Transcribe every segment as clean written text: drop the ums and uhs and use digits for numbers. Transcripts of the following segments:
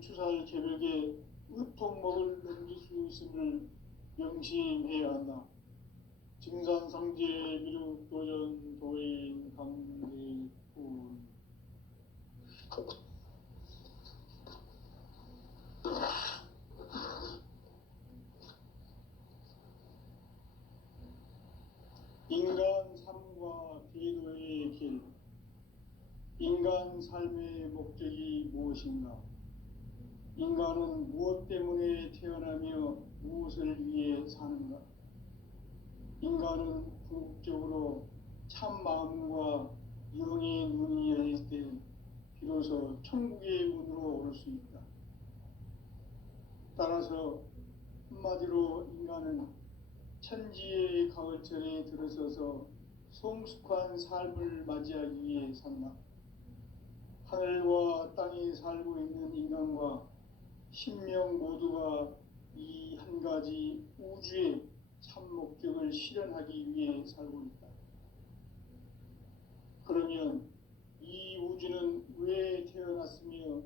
추살 개벽에 으통먹을 넘길 수 있음을 명심해야 한다. 증산상제 미륵 도전 도인 강대훈. 인간 삶과 궤도의 길. 인간 삶의 목적이 무엇인가? 인간은 무엇 때문에 태어나며 무엇을 위해 사는가? 인간은 궁극적으로 참 마음과 영의 눈이 열릴 때 비로소 천국의 문으로 올 수 있다. 따라서 한마디로 인간은 천지의 가을철에 들어서서 성숙한 삶을 맞이하기 위해 산다. 하늘과 땅에 살고 있는 인간과 신명 모두가 이 한 가지 우주의 참 목적을 실현하기 위해 살고 있다. 그러면 이 우주는 왜 태어났으며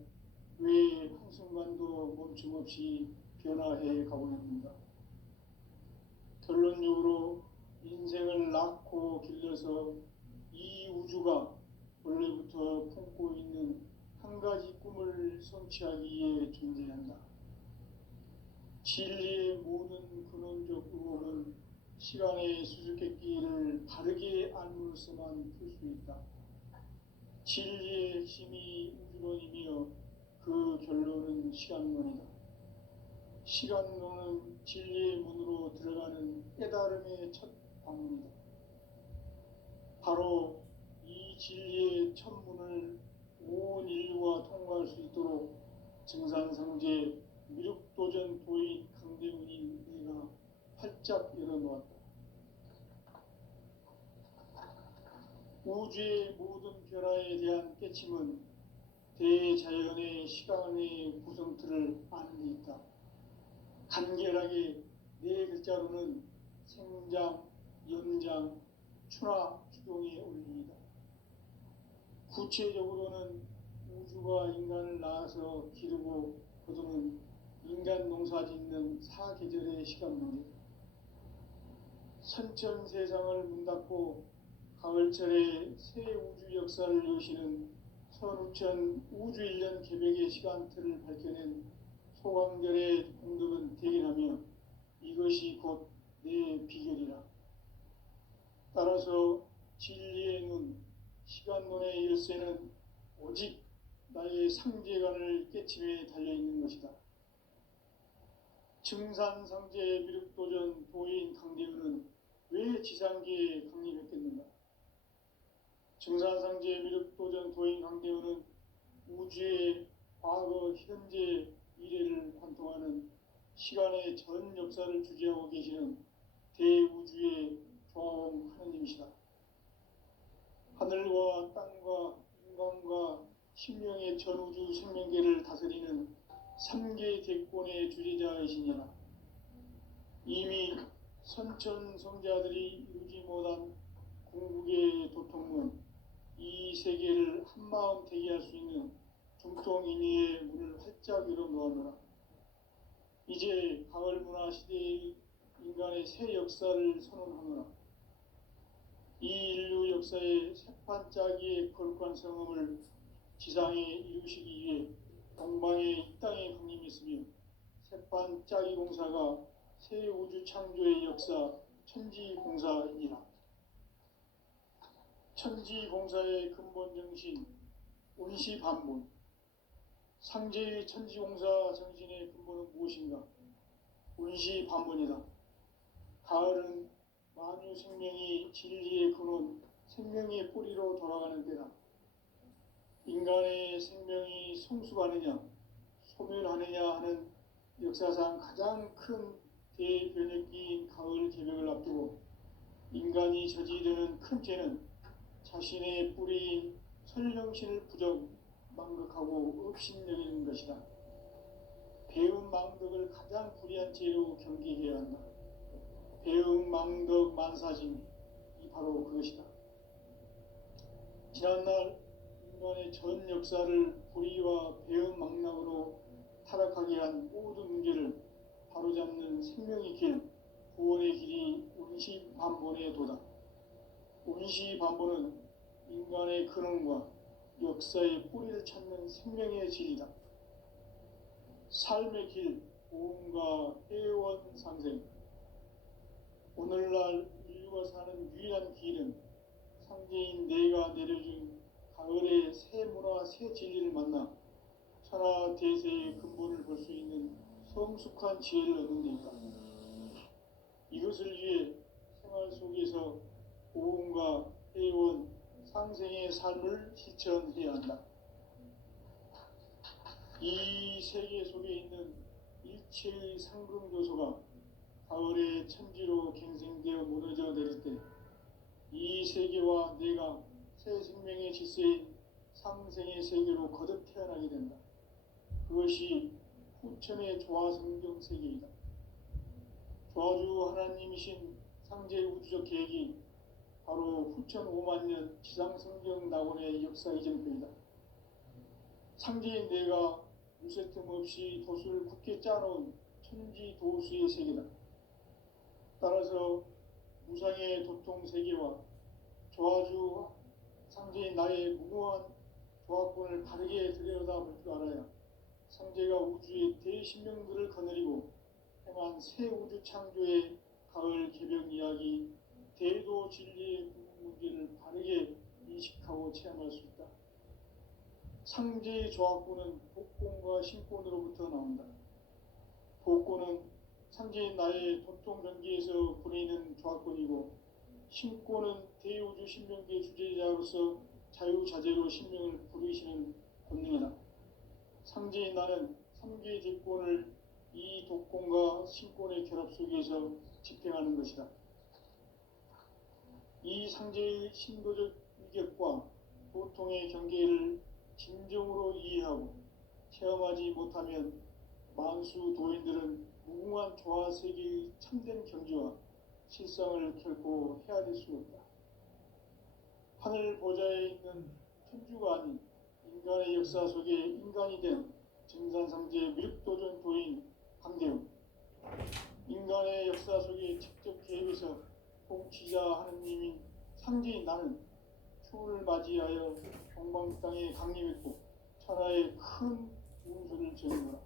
왜 한순간도 멈춤없이 변화해 가고 있는가? 결론적으로 인생을 낳고 길러서 이 우주가 원래부터 품고 있는 한 가지 꿈을 성취하기 위해 존재한다. 진리의 모든 근원적 의혹은 시간의 수수께끼를 바르게 알므로서만 풀 수 있다. 진리의 핵심이 우주론이며 그 결론은 시간론이다. 시간론은 진리의 문으로 들어가는 깨달음의 첫 방문이다. 바로 이 진리의 첫 문을 온 인류가 통과할 수 있도록 증산상제 미륵도전 도인 강대훈인 내가 활짝 열어놓았다. 우주의 모든 변화에 대한 깨침은 대자연의 시간의 구성틀을 아는 데 있다. 간결하게 네 글자로는 생장, 연장, 추나 추동의 원리이다. 구체적으로는 우주가 인간을 낳아서 기르고 거두는 인간 농사 짓는 사계절의 시간론이다. 선천 세상을 문 닫고 가을철에 새 우주 역사를 여시는 선우천 우주 1년 개벽의 시간틀을 밝혀낸 소강절의 공덕은 대견하며 이것이 곧 내 비결이라. 따라서 진리의 눈, 시간론의 열쇠는 오직 나의 상제관을 깨침에 달려있는 것이다. 증산상제 미륵도전 도인 강대훈은 왜 지상계에 강림했겠는가? 증산상제 미륵도전 도인 강대훈은 우주의 과거, 현재, 미래를 관통하는 시간의 전 역사를 주재하고 계시는 대우주의 종 하느님이시다. 하늘과 땅과 인간과 신명의 전우주 생명계를 다스리는 3개 대권의 주재자이시니라. 이미 선천성자들이 이루지 못한 궁극의 도통문, 이 세계를 한마음 되게 할 수 있는 중통인의의 문을 활짝 열어놓아노라. 이제 가을문화 시대의 인간의 새 역사를 선언하노라. 이 인류 역사의 새판짜기의 거룩한 성음을 지상에 이루시기 위해 동방의 이 땅에 강림했으며 새판짜기 공사가 새 우주 창조의 역사 천지공사이니라. 천지공사의 근본 정신 운시반문. 상제의 천지공사 정신의 근본은 무엇인가? 운시반문이다. 가을은 만유 생명이 진리의 근원, 생명의 뿌리로 돌아가는 때다. 인간의 생명이 성숙하느냐, 소멸하느냐 하는 역사상 가장 큰 대변혁기인 가을 개벽을 앞두고 인간이 저지르는 큰 죄는 자신의 뿌리인 설령신을 부정, 망극하고 업신여기는 것이다. 배운 망덕을 가장 불의한 죄로 경계해야 한다. 배운 망덕 만사짐이 바로 그것이다. 지난날 인간의 전 역사를 불의와 배운 망락으로 대한 모든 문제를 바로잡는 생명의 길, 구원의 길이 운시반본에 도다. 운시반본은 인간의 근원과 역사의 뿌리를 찾는 생명의 진리다. 삶의 길, 보험과 회원 상생. 오늘날 인류가 사는 유일한 길은 상제인 내가 내려준 가을의 새 문화, 새 진리를 만나 천하 대세의 근본을 볼 수 있는 성숙한 지혜를 얻는 데 있다. 이것을 위해 생활 속에서 보험과 회원, 상생의 삶을 실천해야 한다. 이 세계 속에 있는 일체의 상금 요소가 가을의 천지로 갱생되어 무너져 내릴 때 이 세계와 내가 새 생명의 질서인 상생의 세계로 거듭 태어나게 된다. 그것이 후천의 조화성경 세계이다. 조화주 하나님이신 상제 우주적 계획이 바로 후천 5만 년 지상성경 낙원의 역사 이전표이다. 상제인 내가 유세 틈 없이 도수를 굳게 짜놓은 천지 도수의 세계다. 따라서 무상의 도통 세계와 조화주 상제인 나의 무모한 조화권을 바르게 들여다볼 줄 알아야 상제가 우주의 대신명들을 거느리고 행한 새 우주 창조의 가을 개벽 이야기, 대도 진리의 문제를 바르게 인식하고 체험할 수 있다. 상제의 조화권은 복권과 신권으로부터 나온다. 복권은 상제인 나의 도통 전기에서 보내는 조화권이고, 신권은 대우주 신명계 주제자로서 자유자재로 신명을 부르시는 권능이다. 상제인 나는 3개의 대권을 이 독권과 신권의 결합 속에서 집행하는 것이다. 이 상제의 신도적 위격과 도통의 경계를 진정으로 이해하고 체험하지 못하면 만수 도인들은 무궁한 조화세계의 참된 경지와 실상을 결코 헤아릴 수 없다. 하늘 보좌에 있는 천주가 아닌 인간의 역사 속에 인간이 된 증산상제 미륵도전 도인 강대웅, 인간의 역사 속에 직접 개입해서 통치자 하느님인 상제인 나는 추운을 맞이하여 동방 땅에 강림했고 천하의 큰 운수를 전했노라.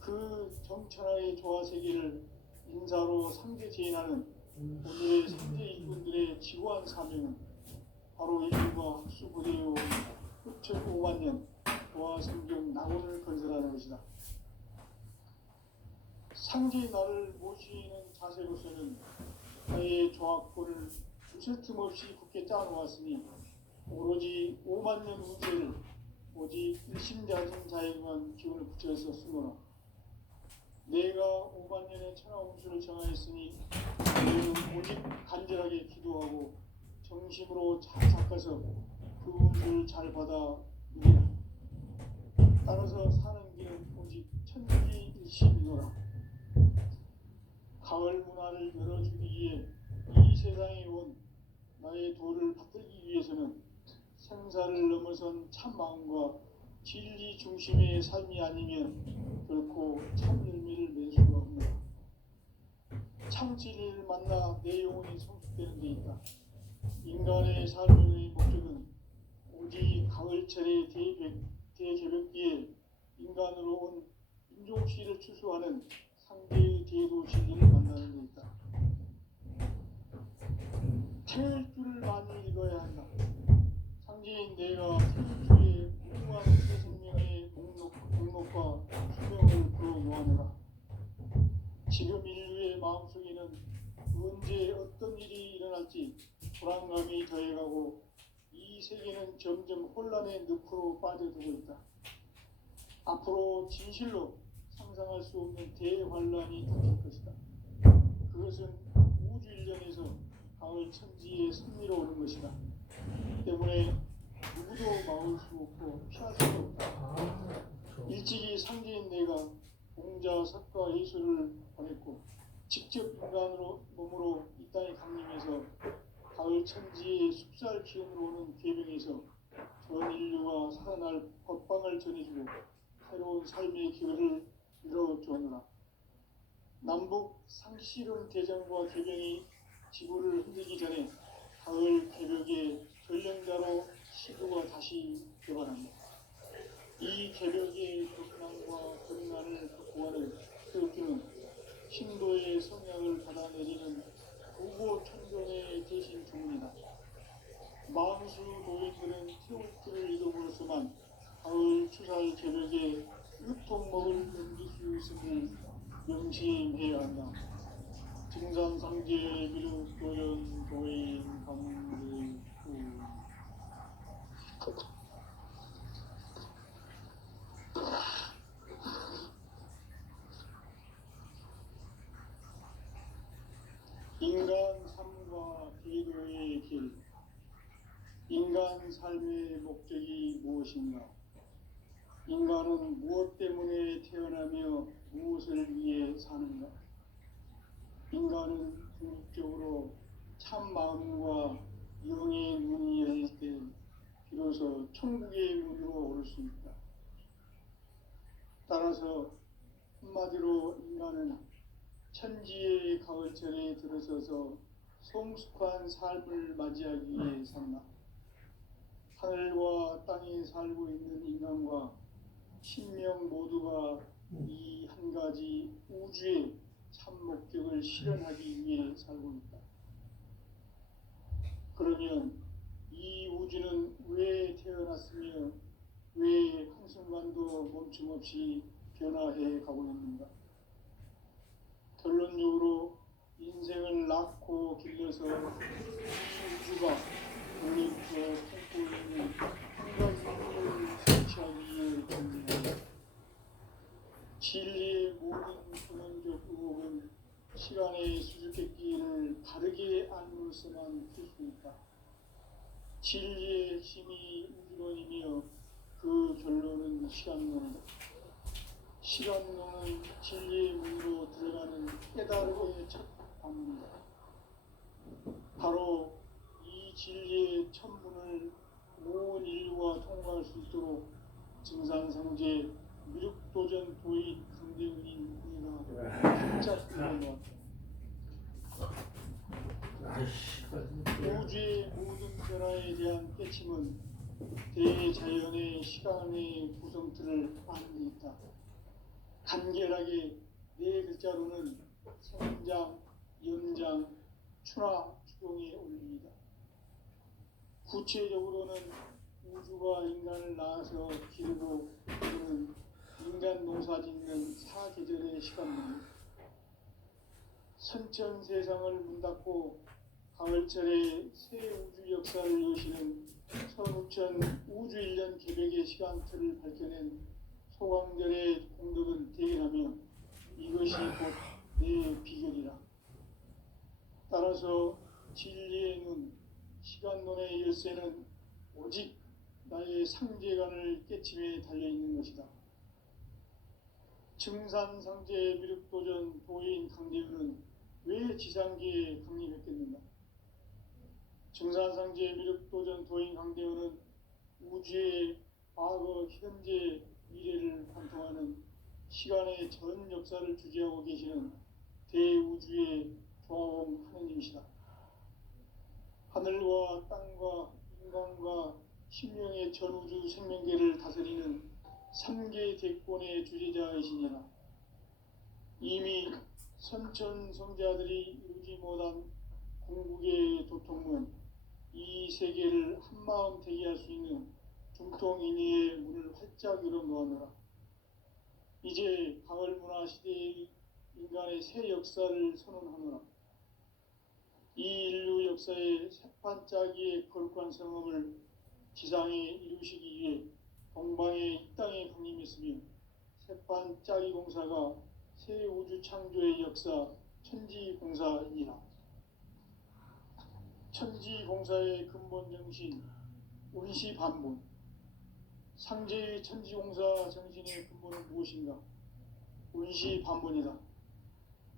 그 정천하의 조화세계를 인사로 상제 제인하는 오늘의 상제 일꾼들의 지구한 사명은 바로 인류가 학수부대요 후천 5만 년 조화성경 낙원을 건설하는 것이다. 상제의 나를 모시는 자세로서는 나의 조화권을 두세 틈 없이 굳게 짜놓았으니 오로지 5만 년 운세를 오직 일심자진 자에게만 기운을 붙여서 쓰노라. 내가 5만 년의 천하 운수를 정하였으니 너희는 오직 간절하게 기도하고 정심으로 잘 닦아서 그 운수를 잘 받아 누리라. 따라서 사는 길은 오직 천지일심이노라. 가을 문화를 열어주기 위해 이 세상에 온 나의 도를 받들기 위해서는 생사를 넘어선 참 마음과 진리 중심의 삶이 아니면 결코 참 열매를 낼 수가 없노라. 참 진리를 만나 내 영혼이 성숙되는 데 있다. 인간의 삶의 목적은 오직 가을철의 대개벽기에 인간으로 온 인종시를 추수하는 상대의 대도 진리를 만나는 데 있다. 태일주를 많이 읽어야 한다. 상제인 내가 태일주의 무궁한 새 생명의 목록과 수명을 불어놓아내라. 지금 인류의 마음속에는 언제 어떤 일이 일어날지 불안감이 더해가고 이 세계는 점점 혼란의 늪으로 빠져들고 있다. 앞으로 진실로 상상할 수 없는 대환란이 닥칠 것이다. 그것은 우주 일련에서 가을 천지의 승리로 오는 것이다. 때문에 누구도 막을 수 없고 피할 수 없다. 일찍이 상제인 내가 공자, 석가, 예수를 보냈고 직접 인간으로 몸으로 이 땅에 강림해서 가을 천지의 숲살 기운으로 오는 계명에서 전 인류가 살아날 법방을 전해주고 새로운 삶의 기회를 이뤄주느라. 남북 상씨름 대전과 개병이 지구를 흔들기 전에 가을 개벽의 전령자로 시구가 다시 개발합니다. 이 개벽의 극난과 극난을 극복하는 태극기는 신도의 성향을 받아내리는 부고 천정의 대신 주문이다. 만수 노인들은 태극기를 이름으로서만 가을 추살 개벽에 유통먹을 넘길 수 있음을 명심해야 한다. 증산상제 미륵 도연 도인 강대구. 인간 삶과 기도의 길. 인간 삶의 목적이 무엇인가? 인간은 무엇 때문에 태어나며 무엇을 위해 사는가? 인간은 궁극적으로 참 마음과 영의 눈이 열릴 때 비로소 천국의 문으로 오를 수 있다. 따라서 한마디로 인간은 천지의 가을철에 들어서서 성숙한 삶을 맞이하기 위해 산다. 하늘과 땅에 살고 있는 인간과 신명 모두가 이 한 가지 우주의 참 목적을 실현하기 위해 살고 있다. 그러면 이 우주는 왜 태어났으며 왜 한순간도 멈춤 없이 변화해 가고 있는가? 결론적으로 인생을 낳고 길러서 이 우주가 독립해 품고 있는 한 가지 꿈을 성취하기 위해 존재한다. 진리의 모든 근원적 의혹은 시간의 수수께끼를 바르게 알므로서만 풀 수 있다. 진리의 핵심이 우주론이며 그 결론은 시간론이다. 시간론은 진리의 문으로 들어가는 깨달음의 첫 방문이다. 바로 이 진리의 첫 문을 온 인류가 통과할 수 있도록 증산상제 미륵도전 도인 강대훈인 우리가 활짝 일어나 우주의 모든 변화에 대한 깨침은 대자연의 시간의 구성틀을 아는 데 있다. 간결하게 네 글자로는 생장, 연장, 추나 추동의 원리이다. 구체적으로는 우주가 인간을 낳아서 기르고 그는 인간 농사 짓는 사계절의 시간입니다. 선천 세상을 문 닫고 가을철에 새 우주 역사를 여시는 선우천 우주 1년 개벽의 시간틀을 밝혀낸 소강절의 공덕은 대견하며 이것이 곧 내 비결이라. 따라서 진리의 눈, 시간론의 열쇠는 오직 나의 상제관을 깨침에 달려있는 것이다. 증산상제 미륵도전 도인 강대훈은 왜 지상계에 강림했겠는가? 증산상제 미륵도전 도인 강대훈은 우주의 과거, 현재, 미래를 관통하는 시간의 전 역사를 주재하고 계시는 대우주의 조화공 하느님이시다. 하늘과 땅과 인간과 신명의 전우주 생명계를 다스리는 3개 대권의 주재자이시니라. 이미 선천성자들이 이루지 못한 궁극의 도통은 이 세계를 한마음 되게 할 수 있는 중통인의의 문을 활짝 열어 놓았노라. 이제 가을 문화 시대의 인간의 새 역사를 선언하노라. 이 인류 역사의 새반짝이의 거룩한 성험을 지상에 이루시기 위해 동방의 이 땅에 강림했으며 새반짝이 공사가 새 우주 창조의 역사 천지공사이니라. 천지공사의 근본 정신 운시반본. 상제의 천지공사 정신의 근본은 무엇인가? 운시반본이다.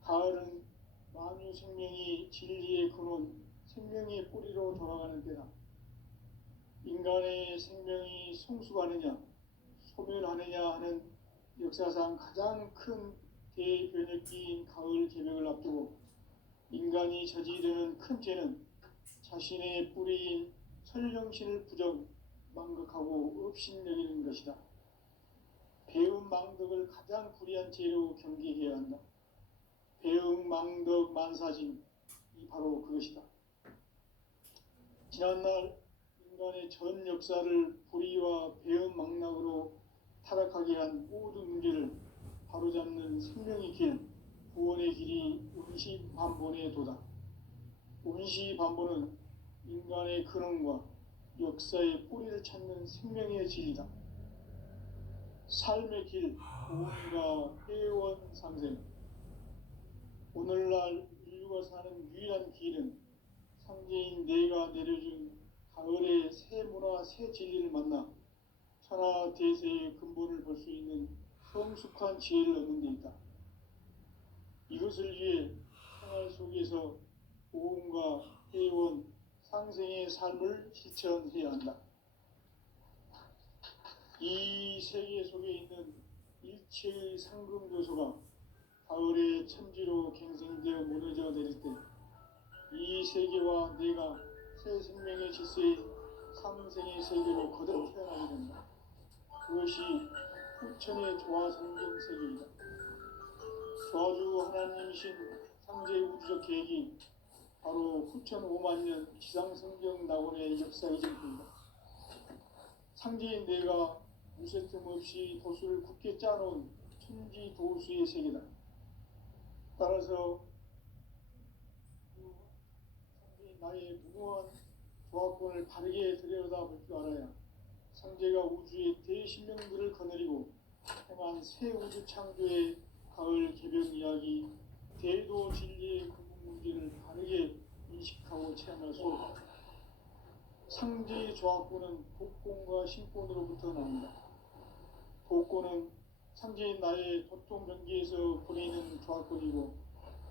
가을은 만유 생명이 진리의 근원, 생명의 뿌리로 돌아가는 때다. 인간의 생명이 성숙하느냐, 소멸하느냐 하는 역사상 가장 큰 대변혁기인 가을 개벽을 앞두고 인간이 저지르는 큰 죄는 자신의 뿌리인 설령신을 부정, 망각하고 업신여기는 것이다. 배움 망덕을 가장 불의한 죄로 경계해야 한다. 배움 망덕 만사짐이 바로 그것이다. 지난날 인간의 전 역사를 불의와 배움 망락으로 타락하게 한 모든 문제를 바로잡는 생명의 길, 구원의 길이 운시반본의 도다. 운시반본은 인간의 근원과 역사의 뿌리를 찾는 생명의 진리다. 삶의 길, 구원과 회원 상생. 오늘날 인류가 사는 유일한 길은 상제인 내가 내려준 가을의 새 문화, 새 진리를 만나 천하 대세의 근본을 볼 수 있는 성숙한 지혜를 얻는 데 있다. 이것을 위해 생활 속에서 보험과 회원, 상생의 삶을 실천해야 한다. 이 세계 속에 있는 일체의 상금 요소가 가을의 천지로 갱생되어 무너져 내릴 때 이 세계와 내가 새 생명의 질서인 상생의 세계로 거듭 태어나게 된다. 그것이 후천의 조화성경 세계이다. 조화주 하나님이신 상제 우주적 계획이 바로 후천 5만 년 지상성경 낙원의 역사 이전입니다. 상제인 내가 무쇠틈 없이 도수를 굳게 짜놓은 천지 도수의 세계다. 따라서 상제인 나의 무모한 조합권을 바르게 들여다볼 줄 알아야 상제가 우주의 대신령들을 거느리고 행한 새 우주 창조의 가을 개벽 이야기, 대도 진리의 근본 문제를 바르게 인식하고 체험할 수 없다. 상제의 조합권은 독권과 신권으로부터 나온다. 독권은 상제인 나의 도통 경계에서 보내는 조합권이고,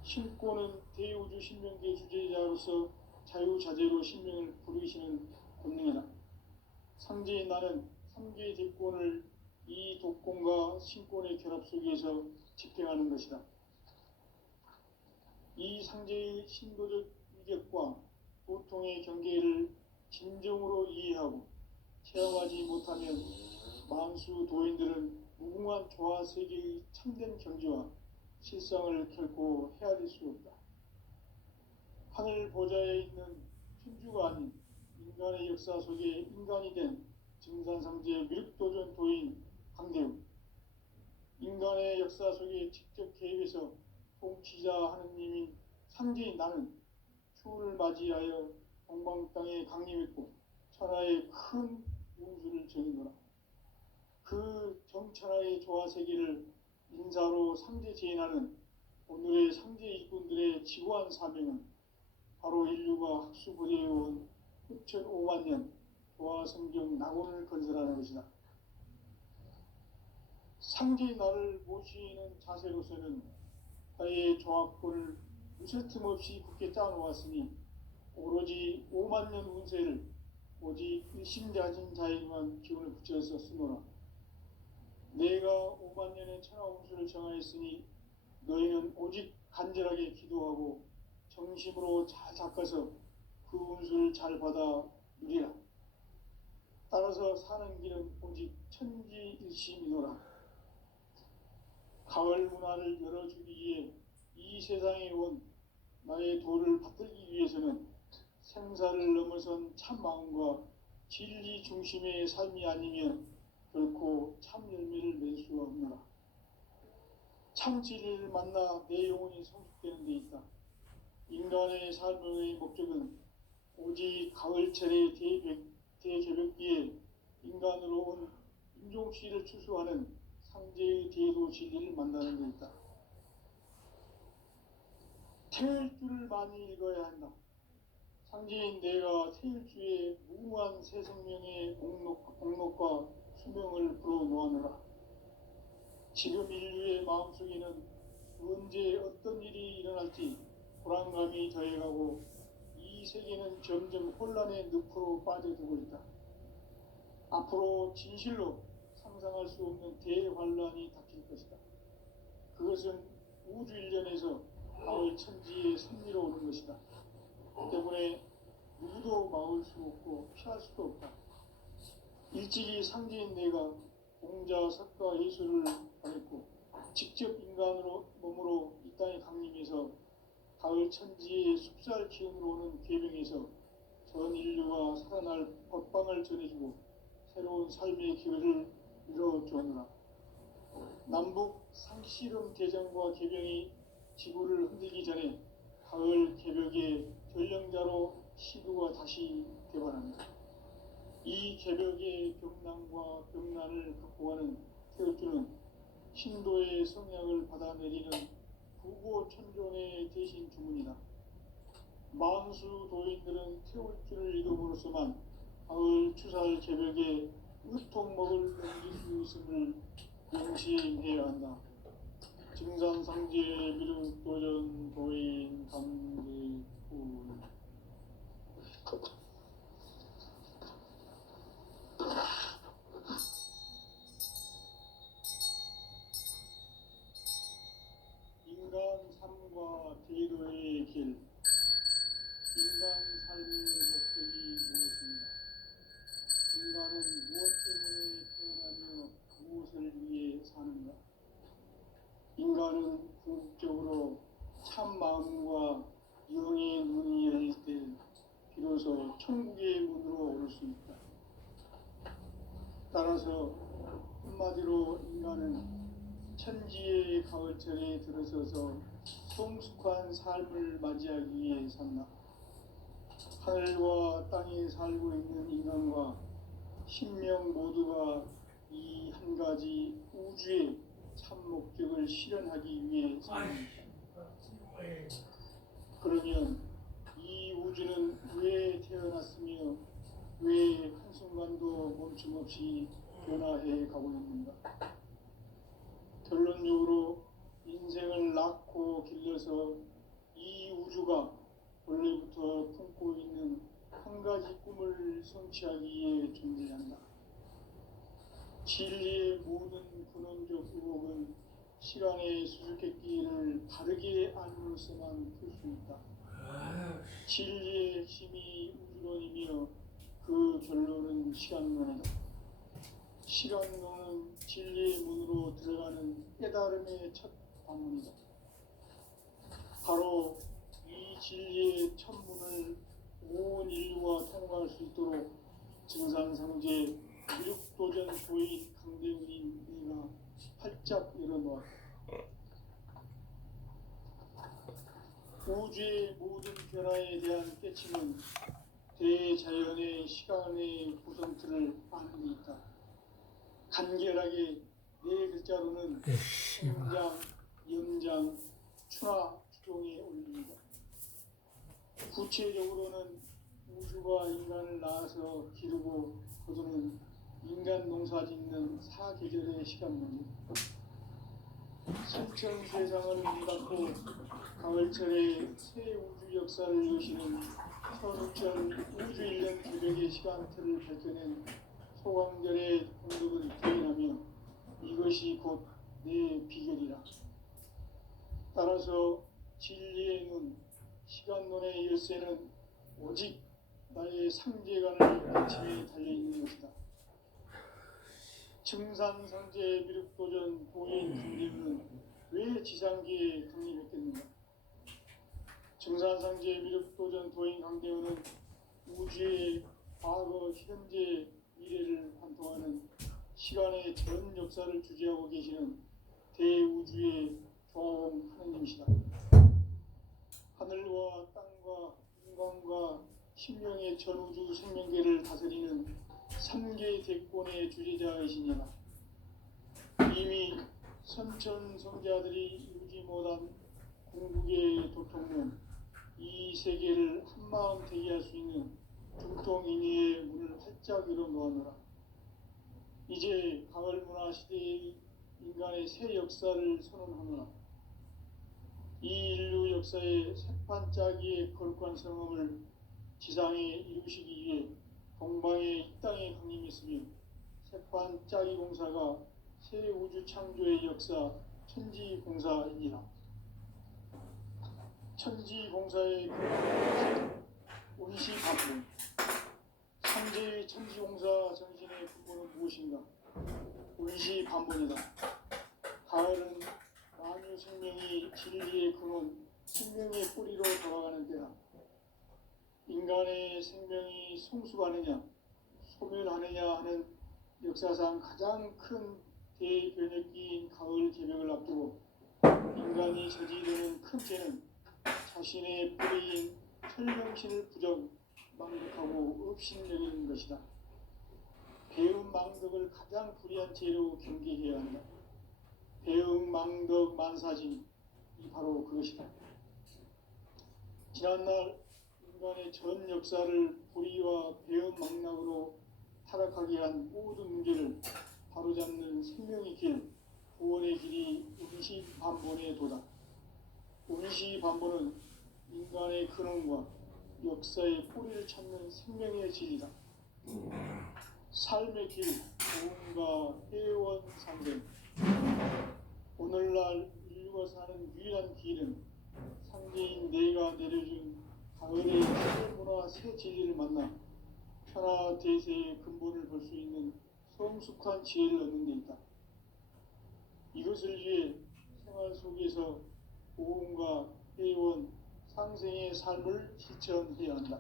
신권은 대우주 신명계 주제자로서 자유자재로 신명을 부르시는 권능이다. 상제인 나는 3개의 대권을 이 독권과 신권의 결합 속에서 집행하는 것이다. 이 상제의 신도적 위력과 보통의 경계를 진정으로 이해하고 체험하지 못하면 만수 도인들은 무궁한 조화 세계의 참된 경지와 실상을 결코 헤아릴 수 없다. 하늘 보좌에 있는 천주가 아닌 인간의 역사 속에 인간이 된 증산상제 미륵도전 도인 강대우, 인간의 역사 속에 직접 개입해서 통치자 하느님인 상제인 나는 추후를 맞이하여 동방 땅에 강림했고 천하의 큰 운수를 정의노라. 그 정천하의 조화세계를 인사로 상제 제인하는 오늘의 상제 일꾼들의 지구한 사명은 바로 인류가 학수부대해온 후천 5만 년 조화성경 낙원을 건설하는 것이다. 상제의 나를 모시는 자세로서는 나의 조합권을 무쇠틈 없이 굳게 짜놓았으니 오로지 5만 년 운세를 오직 일심자진 자에게만 기운을 붙여서 쓰노라. 내가 5만 년의 천하 운수를 정하였으니 너희는 오직 간절하게 기도하고 정심으로 잘 닦아서 그 운수를 잘 받아 누리라. 따라서 사는 길은 오직 천지일심이노라. 가을 문화를 열어주기 위해 이 세상에 온 나의 도를 받들기 위해서는 생사를 넘어선 참 마음과 진리 중심의 삶이 아니면 결코 참 열매를 맺을 수가 없노라. 참 진리를 만나 내 영혼이 성숙되는 데 있다. 인간의 삶의 목적은 오직 가을철의 대개벽기에 인간으로 온 인종씨를 추수하는 상제의 대도 진리를 만나는 데 있다. 태일주를 많이 읽어야 한다. 상제인 내가 태일주의 무궁한 새 생명의 목록과 수명을 불어놓아노라. 지금 인류의 마음속에는 언제 어떤 일이 일어날지 불안감이 더해가고 이 세계는 점점 혼란의 늪으로 빠져들고 있다. 앞으로 진실로 상상할 수 없는 대환란이 닥칠 그것은 우주 일련에서 가을 천지의 섭리로 오는 것이다. 때문에 누구도 막을 수 없고 피할 수도 없다. 일찍이 상제인 내가 공자, 석가, 예수를 보냈고 직접 인간으로 몸으로 이 땅에 강림해서 가을 천지의 숲살 기운으로 오는 계명에서 전 인류가 살아날 법방을 전해주고 새로운 삶의 기회를 이뤄주었노라. 남북 상씨름 대전과 개병이 지구를 흔들기 전에 가을 개벽의 전령자로 시구가 다시 되반합니다. 이 개벽의 병난과 병난을 극복하는 태울주는 신도의 성약을 받아내리는 부고천존의 대신 주문이다. 만수 도인들은 태울주를 이름으로서만 가을 추살 개벽에 의통목을 넘길 수 있음을 명심해야 한다. 증산상제 미륵도전 도인 강대군 인간 삶과 제도의 길. 인간 삶의 목적이 무엇인가? 인간은 무엇 때문에 태어나며 무엇을 위해 사는가? 인간은 궁극적으로 참 마음과 영의 눈이 열릴 때 비로소 천국의 문으로 오를 수 있다. 따라서 한마디로 인간은 천지의 가을철에 들어서서 성숙한 삶을 맞이하기 위해 산다. 하늘과 땅에 살고 있는 인간과 신명 모두가 이 한 가지 우주의 참 목적을 실현하기 위해 산다. 그러면 이 우주는 왜 태어났으며 왜 한순간도 멈춤없이 변화해 가고 있는가? 결론적으로 인생을 낳고 길러서 이 우주가 원래부터 품고 있는 한 가지 꿈을 성취하기 위해 존재한다. 진리의 모든 근원적 의혹은 시간의 수수께끼를 바르게 알므로서만 풀 수 있다. 진리의 핵심이 우주론이며 그 결론은 시간론이다. 시간론은 진리의 문으로 들어가는 깨달음의 첫 관문이다. 바로 이 진리의 첫 문을 온 인류가 통과할 수 있도록 증산상제 미륵도전 도인 강대훈인 내가 활짝 열어놓았다. 우주의 모든 변화에 대한 깨침은 대자연의 시간의 구성틀을 아는 데 있다. 간결하게 네 글자로는 생장, 염장, 추나, 추종에 올립니다. 구체적으로는 우주가 인간을 낳아서 기르고 거두는 인간 농사 짓는 사계절의 시간문제. 신천 세상을 문 닫고 가을철에 새 우주 역사를 여시는 선우천 우주 일년 개벽의 시간틀을 밝혀낸 소광절의 공덕을 기인하며 이것이 곧 내 비결이라. 따라서 진리의 눈, 시간론의 열쇠는 오직 나의 상제관을 가침에 달려있는 것이다. 증산상제 미륵도전 도인 강림은 왜 지상계에 강림했겠는가? 증산상제 미륵도전 도인 강대원은 우주의 과거, 현재, 미래를 관통하는 시간의 전 역사를 주재하고 계시는 대우주의 조화원 하느님이시다. 하늘과 땅과 인간과 신명의 전우주 생명계를 다스리는 3개 대권의 주재자이시니라. 이미 선천성자들이 이루지 못한 궁극의 도통문, 이 세계를 한마음 되게 할 수 있는 중통인의의 문을 활짝 열어놓아노라. 이제 가을 문화 시대의 인간의 새 역사를 선언하노라. 이 인류 역사의 새판 짜기의 거룩한 성험을 지상에 이루시기 위해 동방의 이 땅에 강림했으며 새판 짜기 공사가 새 우주 창조의 역사 천지공사이니라. 천지공사의 근본은 운시반본. 삼재의 천지공사 정신의 근본은 무엇인가? 운시반본이다. 가을은 만유 생명이 진리의 근원, 생명의 뿌리로 돌아가는 때다. 인간의 생명이 성숙하느냐, 소멸하느냐 하는 역사상 가장 큰 대변혁기인 가을 개벽을 앞두고 인간이 저지르는 큰 죄는 자신의 뿌리인 철명신을 부정, 망덕하고 업신여기는 것이다. 배음 망덕을 가장 불의한 죄로 경계해야 한다. 배음 망덕 만사진이 바로 그것이다. 지난날 인간의 전 역사를 불의와 배음 망락으로 타락하게 한 모든 문제를 바로잡는 생명의 길, 구원의 길이 운시반본의 도다. 운시반본은 인간의 근원과 역사의 뿌리를 찾는 생명의 진리다. 삶의 길, 고음과 해원상생. 오늘날 인류가 사는 유일한 길은 상제인 내가 내려준 가을의 새문화 새 진리를 만나 천하대세의 근본을 볼 수 있는 성숙한 지혜를 얻는 데 있다. 이것을 위해 생활 속에서 고음과 해원, 상생의 삶을 실천해야 한다.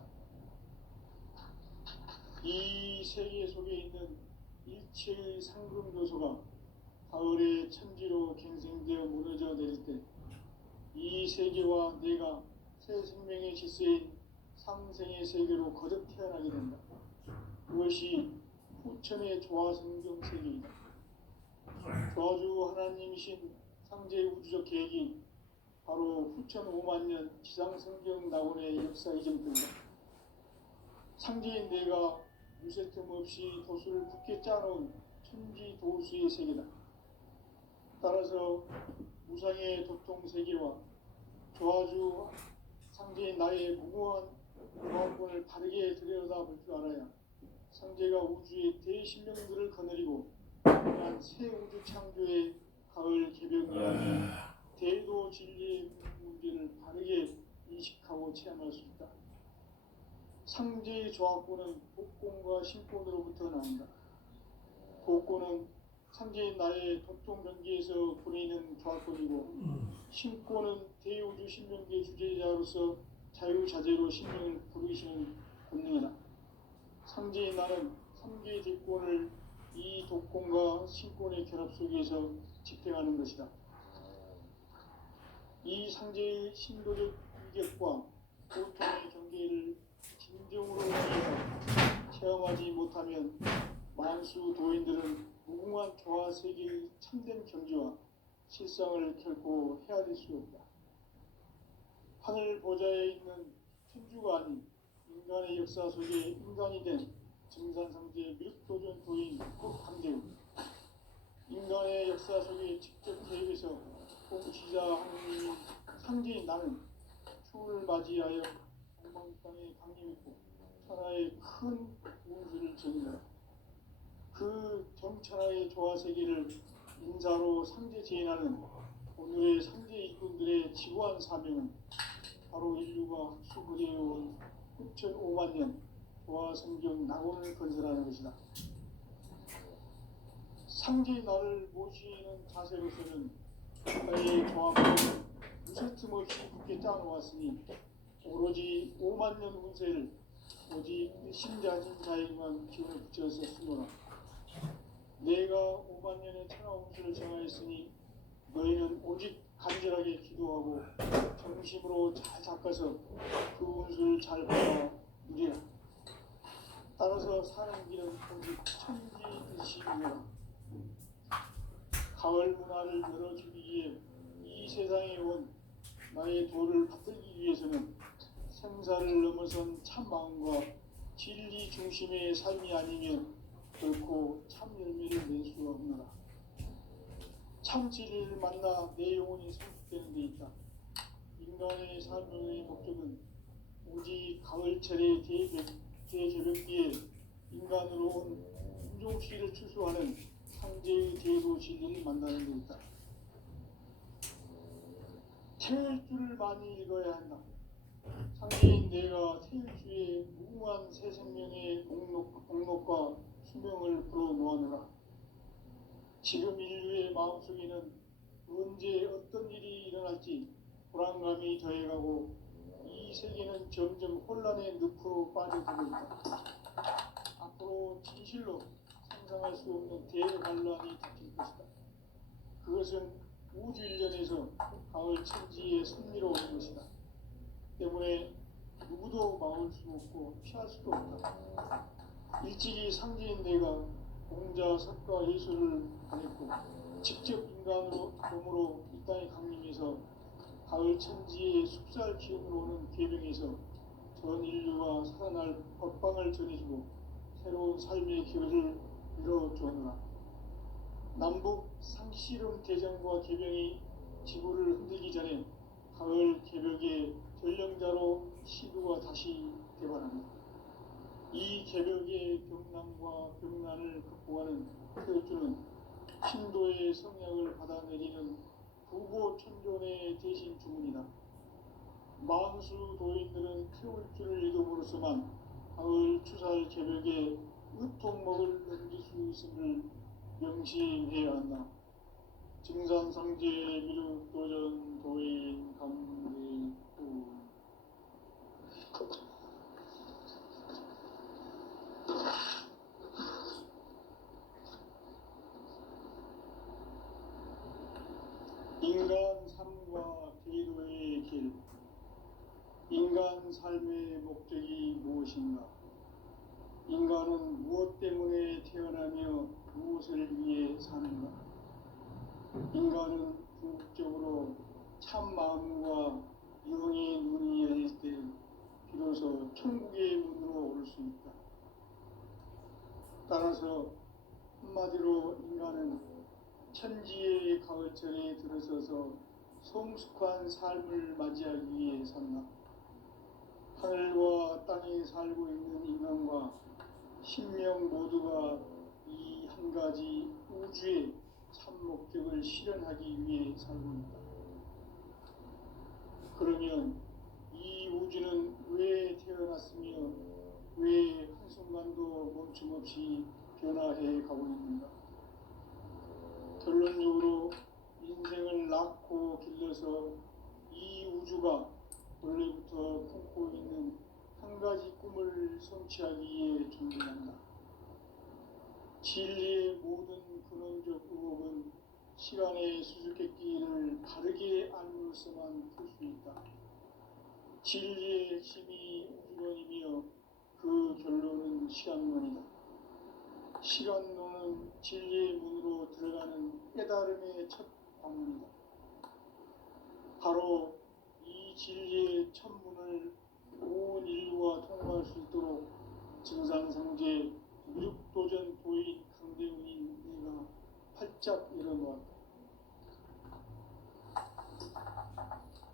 이 세계 속에 있는 일체의 상금 요소가 가을의 천지로 갱생되어 무너져 내릴 때 이 세계와 내가 새 생명의 질서인 상생의 세계로 거듭 태어나게 된다. 그것이 후천의 조화성경 세계이다. 조화주 하나님이신 상제의 우주적 계획이 바로 후천 5만 년 지상성경 낙원의 역사 이전입니다. 상제인 내가 유세틈 없이 도수를 굳게 짜놓은 천지도수의 세계다. 따라서 무상의 도통세계와 조화주 상제인 나의 무모한 조화권을 바르게 들여다볼 줄 알아야 상제가 우주의 대신령들을 거느리고 한 새 우주 창조의 가을 개벽이라는 대도 진리의 문제를 바르게 인식하고 체험할 수 있다. 상제의 조화권은 복권과 신권으로부터 나온다. 복권은 상제인 나의 도통 경계에서 보내는 조화권이고 신권은 대우주 신명계 주제자로서 자유자재로 신명을 부르시는 본능이다. 상제인 나는 3개의 대권을 이 독권과 신권의 결합 속에서 집행하는 것이다. 이 상제의 신도적 위격과 고통의 경계를 진정으로 이해하고 체험하지 못하면 만수 도인들은 무궁한 조화 세계의 참된 경지와 실상을 결코 헤아릴 수 없다. 하늘 보좌에 있는 천주가 아닌 인간의 역사 속에 인간이 된 증산상제 미륵도전 도인 국함대우, 인간의 역사 속에 직접 개입해서 공지자 하느님인 상제인 나는 추운을 맞이하여 동방 땅에 강림했고 천하의 큰 운수를 전이다. 그 정천하의 조화세계를 인사로 상제 제인하는 오늘의 상제 일꾼들의 지구한 사명은 바로 인류가 수부되어온 6,5만 년 조화성경 낙원을 건설하는 것이다. 상제의 나를 모시는 자세로서는 나의 조화권을 무쇠틈 없이 굳게 짜놓았으니 오로지 5만 년 운세를 오직 일심자진 자에게만 기운을 붙여서 쓰노라. 내가 5만 년의 천하 운수를 정하였으니 너희는 오직 간절하게 기도하고 정심으로 잘 닦아서 그 운수를 잘 받아 누리라. 따라서 사는 길은 오직 천지일시이니라. 가을 문화를 열어주기 위해 이 세상에 온 나의 도를 받들기 위해서는 생사를 넘어선 참 마음과 진리 중심의 삶이 아니면 결코 참 열매를 낼 수가 없노라. 참 진리를 만나 내 영혼이 성숙되는 데 있다. 인간의 삶의 목적은 오직 가을철의 대개벽기에 인간으로 온 인종시를 추수하는 상제의 대도 진리를 만나는 데 있다. 태일주를 많이 읽어야 한다. 상대인 내가 태일주의 무궁한 새 생명의 목록과 수명을 불어놓아노라. 지금 인류의 마음속에는 언제 어떤 일이 일어날지 불안감이 더해가고 이 세계는 점점 혼란의 늪으로 빠져들고 있다. 앞으로 진실로 상상할 수 없는 대환란이 닥칠 것이다. 그것은 우주 일련에서 가을 천지의 섭리로 오는 것이다. 때문에 누구도 막을 수 없고 피할 수도 없다. 일찍이 상제인 내가 공자, 석가, 예술을 보냈고 직접 인간으로 몸으로 이 땅에 강림해서 가을 천지의 숲살 기운으로 오는 계명에서 전 인류가 살아날 법방을 전해주고 새로운 삶의 기회를 이뤄주었노라. 남북 상씨름 대전과 계명이 지구를 흔들기 전에 가을 개벽의 전령자로 시부가 다시 개발합니다. 이 개벽의 병난과 병난을 극복하는 태울주는 신도의 성약을 받아내리는 부고천존의 대신 주문이다. 만수 도인들은 태울주를 읽음으로써만 가을 추살 개벽의 의통목을 넘길 수 있음을 명심해야 한다. 증산상제 미륵도전 도인 감리구 인간 삶과 계도의 길. 인간 삶의 목적이 무엇인가? 인간은 무엇 때문에 태어나며 무엇을 위해 사는가? 인간은 궁극적으로 참 마음과 영의 눈이 열릴 때 비로소 천국의 문으로 오를 수 있다. 따라서 한마디로 인간은 천지의 가을철에 들어서서 성숙한 삶을 맞이하기 위해 산다. 하늘과 땅에 살고 있는 인간과 신명 모두가 이 한 가지 우주의 참 목적을 실현하기 위해 살고 있다. 그러면 이 우주는 왜 태어났으며 왜 한순간도 멈춤없이 변화해 가고 있는가? 결론적으로 인생을 낳고 길러서 이 우주가 원래부터 품고 있는 한 가지 꿈을 성취하기 위해 준비한다. 진리의 모든 근원적 의혹은 시간의 수수께끼를 바르게 알므로서만 풀 수 있다. 진리의 핵심이 우주론이며 그 결론은 시간론이다. 시간론은 진리의 문으로 들어가는 깨달음의 첫 방문이다. 바로 이 진리의 첫 문을 온 인류가 통과할 수 있도록 증산상제 미륵도전 도인 강대훈인 내가 활짝 열어놓았다.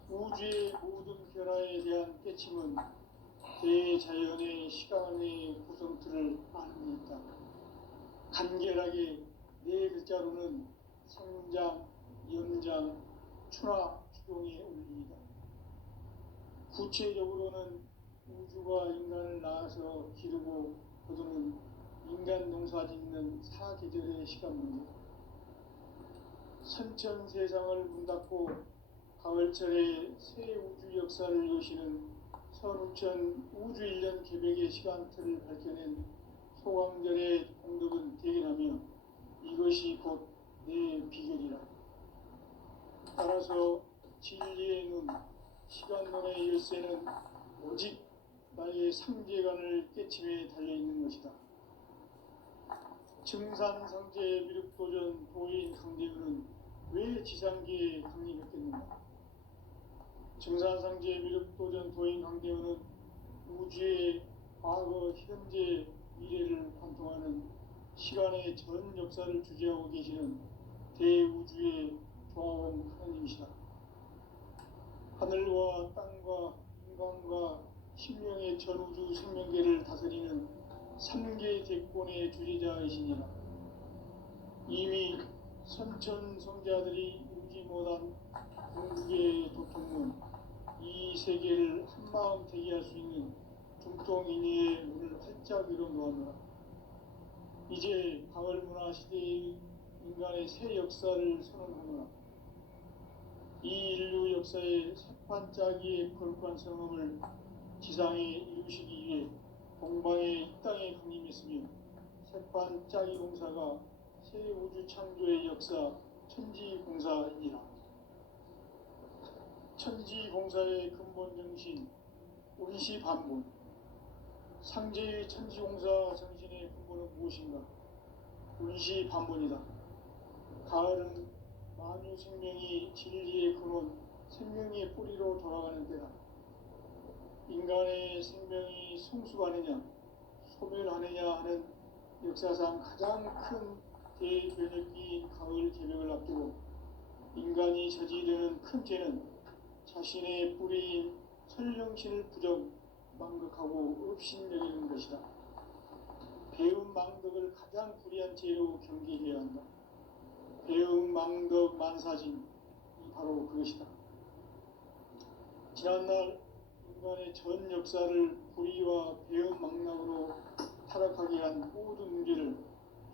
우주의 모든 변화에 대한 깨침은 대자연의 시간의 구성틀을 아는 데 있다. 간결하게 네 글자로는 생장, 연장, 추락, 추동의 원리이다. 구체적으로는 우주가 인간을 낳아서 기르고 거두는 인간 농사 짓는 사계절의 시간 문제. 선천 세상을 문 닫고 가을철에 새 우주 역사를 여시는 선우천 우주 1년 개벽의 시간틀을 밝혀낸 소강절의 공덕은 대견하며 이것이 곧 내 비결이라. 따라서 진리의 눈, 시간론의 열쇠는 오직 나의 상제관을 깨침에 달려있는 것이다. 증산상제 미륵도전 도인 강대훈은 왜 지상계에 강림했겠는가? 증산상제 미륵도전 도인 강대훈은 우주의 과거, 현재, 미래를 관통하는 시간의 전 역사를 주재하고 계시는 대우주의 조화원 하나님이시다. 하늘과 땅과 인간과 신명의 전우주 생명계를 다스리는 3개 대권의 주재자이시니라. 이미 선천 성자들이 이루지 못한 궁극의 도통은 이 세계를 한마음 되게 할 수 있는 중통인의의 문을 활짝 열어 놓았노라. 이제 가을 문화 시대의 인간의 새 역사를 선언하노라. 이 인류 역사의 새반짝이의 거룩한 성음을 지상에 이루시기 위해 동방의 이 땅에 강림했으며 새반짝이 공사가 새 우주 창조의 역사 천지공사이니라. 천지공사의 근본 정신 운시반본. 상제의 천지공사 정신의 근본은 무엇인가? 운시반본이다. 가을은 만유 생명이 진리의 근원, 생명의 뿌리로 돌아가는 때다. 인간의 생명이 성숙하느냐, 소멸하느냐 하는 역사상 가장 큰 대변혁기인 가을 개벽을 앞두고 인간이 저지르는 큰 죄는 자신의 뿌리인 설령신을 부정, 망극하고 업신여기는 것이다. 배움 망덕을 가장 불의한 죄로 경계해야 한다. 배움 망덕 만사진이 바로 그것이다. 지난날 인간의 전 역사를 불의와 배움 망락으로 타락하게 한 모든 문제를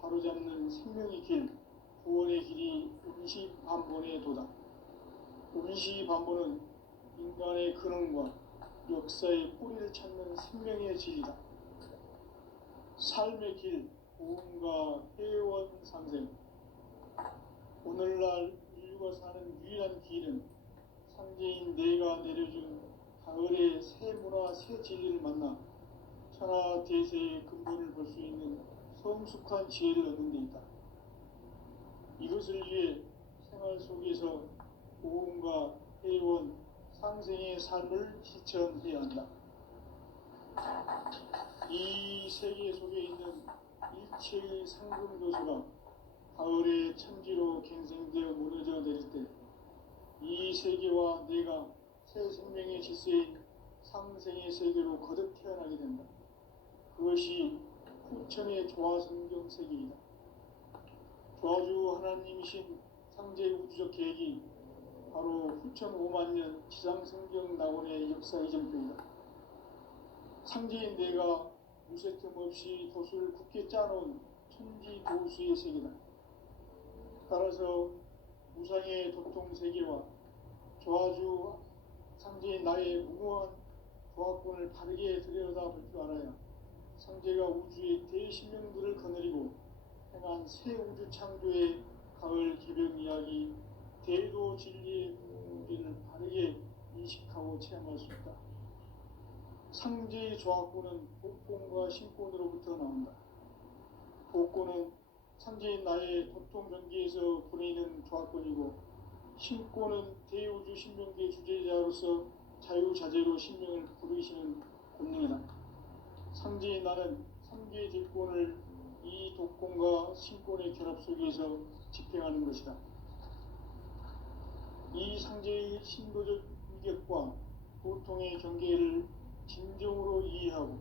바로잡는 생명의 길, 구원의 길이 운시반본의 도다. 운시반본은 인간의 근원과 역사의 뿌리를 찾는 생명의 진리다. 삶의 길, 고음과 회원 상생. 오늘날 인류가 사는 유일한 길은 상제인 내가 내려준 가을의 새 문화, 새 진리를 만나 천하 대세의 근본을 볼 수 있는 성숙한 지혜를 얻는 데 있다. 이것을 위해 생활 속에서 고음과 회원, 상생의 삶을 실천해야 한다. 이 세계 속에 있는 일체의 상금교수가 가을의 천지로 갱생되어 무너져 내릴 때 이 세계와 내가 새 생명의 질서인 상생의 세계로 거듭 태어나게 된다. 그것이 후천의 조화성경 세계이다. 조화주 하나님이신 상제의 우주적 계획이 바로 후천 5만년 지상성경 낙원의 역사 이전표이다. 상제인 내가 무쇠틈 없이 도수를 굳게 짜놓은 천지도수의 세계다. 따라서 무상의 도통세계와 조화주 상제인 나의 무궁한 조화권을 바르게 들여다볼 줄 알아야 상제가 우주의 대신명들을 거느리고 행한 새 우주 창조의 가을 개벽 이야기, 대도 진리의 문제를 바르게 인식하고 체험할 수 있다. 상제의 조화권은 복권과 신권으로부터 나온다. 복권은 상제인 나의 도통전기에서 보내는 조화권이고, 신권은 대우주 신명계 주제자로서 자유자재로 신명을 부르시는 권능이다. 상제인 나는 상계 제권을 이 독권과 신권의 결합 속에서 집행하는 것이다. 이 상제의 신도적 인격과 도통의 경계를 진정으로 이해하고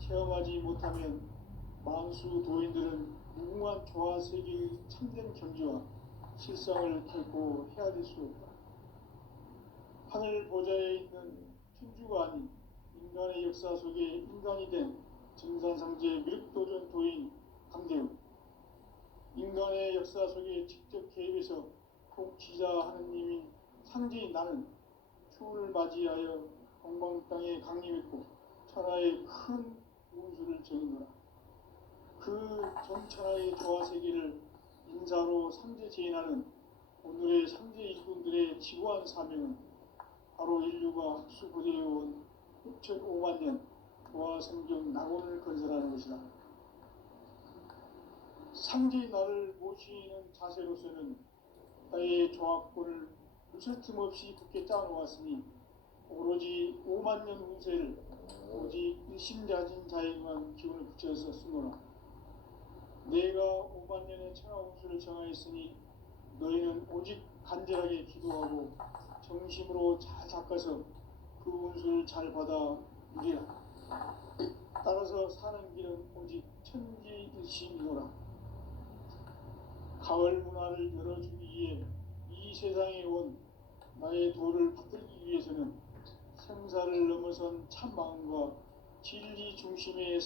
체험하지 못하면 만수 도인들은 무궁한 조화세계의 참된 경지와 실상을 결코 헤아릴 수 없다. 하늘 보좌에 있는 천주가 아닌 인간의 역사 속에 인간이 된 정산상제의 미륵도전 도인 강대우, 인간의 역사 속에 직접 개입해서 통치자 하느님인 상제인 나는 추운을 맞이하여 동방 땅에 강림했고 천하의 큰 운수를 정의노라. 그 전천하의 조화세계를 인사로 상제 제인하는 오늘의 상제 일꾼들의 지구한 사명은 바로 인류가 학수고대해온 6,500년 조화성경 낙원을 건설하는 것이다. 상제의 나를 모시는 자세로서는 나의 조합권을 무쇠틈 없이 굳게 짜놓았으니 오로지 5만년 운세를 오직 일심자진 자에게만 기운을 붙여서 쓰노라. 내가 5만년의 천하 운수를 정하였으니 너희는 오직 간절하게 기도하고 정심으로 잘 닦아서 그 운수를 잘 받아 누리라. 따라서 사는 길은 오직 천지일심이노라. 가을 문화를 열어주기 위해 이 세상에 온 나의 도를 받들기 위해서는 생사를 넘어선 참 마음과 진리 중심의